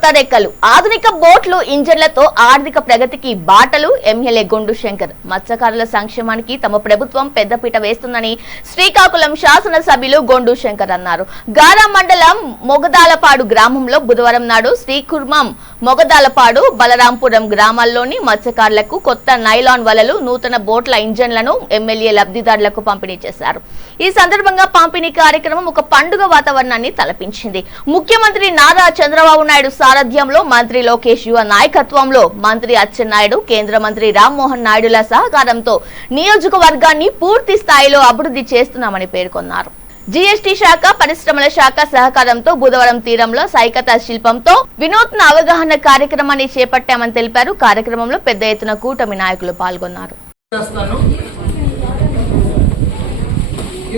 కొత్త రెక్కలు ఆధునిక బోట్లు ఇంజన్లతో ఆర్థిక ప్రగతికి బాటలు ఎమ్మెల్యే గొండు శంకర్. మత్స్యకారుల సంక్షేమానికి తమ ప్రభుత్వం పెద్దపీట వేస్తుందని శ్రీకాకుళం శాసనసభ్యులు గొండు శంకర్ అన్నారు. గారా మండలం మొగదాలపాడు గ్రామంలో బుధవారం నాడు శ్రీకుర్మం మొగదాలపాడు బలరాంపురం గ్రామాల్లోని మత్స్యకారులకు కొత్త నైలాన్ వలలు నూతన బోట్ల ఇంజన్లను ఎమ్మెల్యే లబ్ధిదారులకు పంపిణీ చేశారు. ఈ సందర్భంగా పంపిణీ కార్యక్రమం ఒక పండుగ వాతావరణాన్ని తలపించింది. ముఖ్యమంత్రి నారా చంద్రబాబు నాయుడు సారథ్యంలో మంత్రి లోకేష్ యువ నాయకత్వంలో మంత్రి అచ్చెన్నాయుడు కేంద్ర మంత్రి రామ్మోహన్ నాయుడుల సహకారంతో నియోజకవర్గాన్ని పూర్తి స్థాయిలో అభివృద్ధి చేస్తున్నామని పేర్కొన్నారు. జీఎస్టీ శాఖ పరిశ్రమల శాఖ సహకారంతో బుధవారం తీరంలో సైకత శిల్పంతో వినూత్న అవగాహన కార్యక్రమాన్ని చేపట్టామని తెలిపారు. కార్యక్రమంలో పెద్ద ఎత్తున కూటమి నాయకులు పాల్గొన్నారు.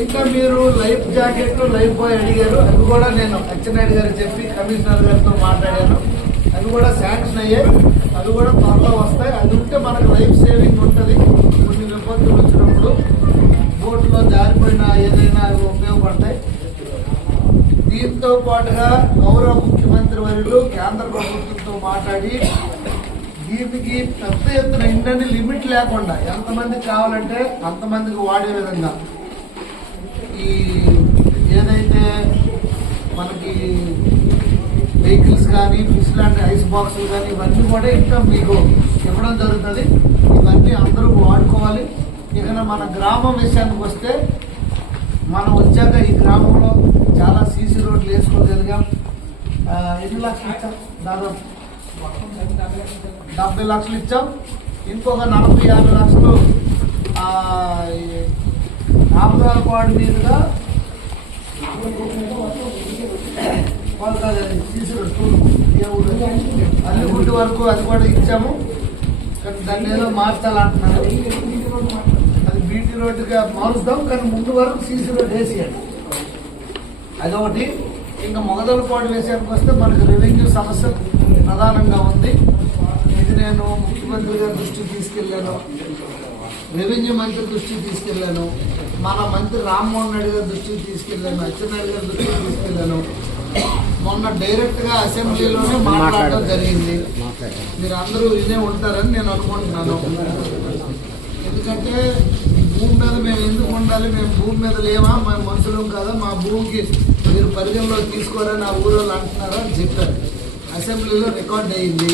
ఇంకా మీరు లైఫ్ జాకెట్ లైఫ్ బాయ్ అడిగారు. అవి కూడా నేను అచ్చెన్నాయుడు గారు చెప్పి కమిషనర్ గారితో మాట్లాడాను. అవి కూడా శాంక్షన్ అయ్యాయి. అవి కూడా త్వరలో వస్తాయి. అది ఉంటే మనకు లైఫ్ దీంతో పాటుగా గౌరవ ముఖ్యమంత్రి వర్యులు కేంద్ర ప్రభుత్వంతో మాట్లాడి దీనికి పెద్ద ఎత్తున ఇండని లిమిట్ లేకుండా ఎంతమంది కావాలంటే అంతమందికి వాడే విధంగా. ఈ ఏదైతే మనకి వెహికల్స్ కానీ ఫిష్ లాంటి ఐస్ బాక్సులు కానీ ఇవన్నీ కూడా ఇంకా మీకు ఇవ్వడం జరుగుతుంది. ఇవన్నీ అందరూ వాడుకోవాలి. ఇక మన గ్రామం విషయానికి వస్తే మనం వచ్చాక ఈ గ్రామంలో చాలా సీసీ రోడ్లు వేసుకోగలిగాం ఎన్ని లక్షలు ఇచ్చాం? దాదాపు డెబ్బై లక్షలు ఇచ్చాం. ఇంకొక నలభై యాభై లక్షలు ఆ, ఈ ఆపదాలపాడు మీదుగా గుడ్డు వరకు అది కూడా ఇచ్చాము. కానీ దాన్ని ఏదో మార్చాలంటున్నారు. అది బీటీ రోడ్డుగా మారుస్తాం కానీ ముందు వరకు సీసీ రోడ్ వేసేయండి అదొకటి. ఇంకా మొగదలపాడు విషయానికి వస్తే మనకు రెవెన్యూ సమస్య ప్రధానంగా ఉంది. ఇది నేను ముఖ్యమంత్రి గారి దృష్టికి తీసుకెళ్ళాను. రెవెన్యూ మంత్రి దృష్టికి తీసుకెళ్ళాను. మన మంత్రి రామ్మోహన్ రెడ్డి గారి దృష్టికి తీసుకెళ్ళాను. అచ్చెన్నాయుడు గారి దృష్టికి తీసుకెళ్ళాను. మొన్న డైరెక్ట్గా అసెంబ్లీలోనే మాట్లాడడం జరిగింది. మీరు అందరూ ఇదే ఉంటారని నేను అనుకుంటున్నాను. ఎందుకంటే భూమి మీద మేము ఎందుకు ఉండాలి? మేము భూమి మీద లేవా మేము మనుషులం కదా? మా భూమికి మీరు పరిగణలో తీసుకోరని ఆ ఊరు అంటున్నారా అని చెప్పారు. అసెంబ్లీలో రికార్డ్ అయింది.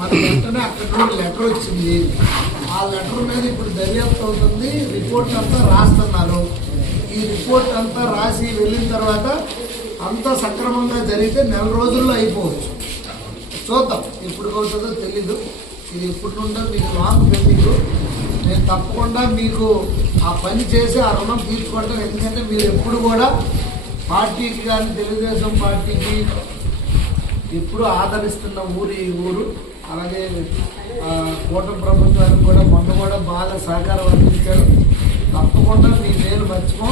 మన వెంటనే అక్కడ నుండి లెటర్ వచ్చింది. ఆ లెటర్ మీద ఇప్పుడు దర్యాప్తు అవుతుంది. రిపోర్ట్ అంతా రాస్తున్నారు. ఈ రిపోర్ట్ అంతా రాసి వెళ్ళిన తర్వాత అంతా సక్రమంగా జరిగితే నెల రోజుల్లో అయిపోవచ్చు. చూద్దాం ఎప్పుడు అవుతుందో తెలీదు. ఇది ఎప్పుడు నుండో మీకు లాంగ్ పెండింగ్. నేను తప్పకుండా మీకు ఆ పని చేసి ఆ రుణం తీర్చుకోవటం ఎందుకంటే మీరు ఎప్పుడు కూడా పార్టీకి కానీ తెలుగుదేశం పార్టీకి ఎప్పుడు ఆదరిస్తున్న ఊరు ఈ ఊరు. అలాగే కూటమి ప్రభుత్వానికి కూడా మొన్న కూడా బాగా సహకారం అందించారు. తప్పకుండా మీ పేరు మర్చిపో.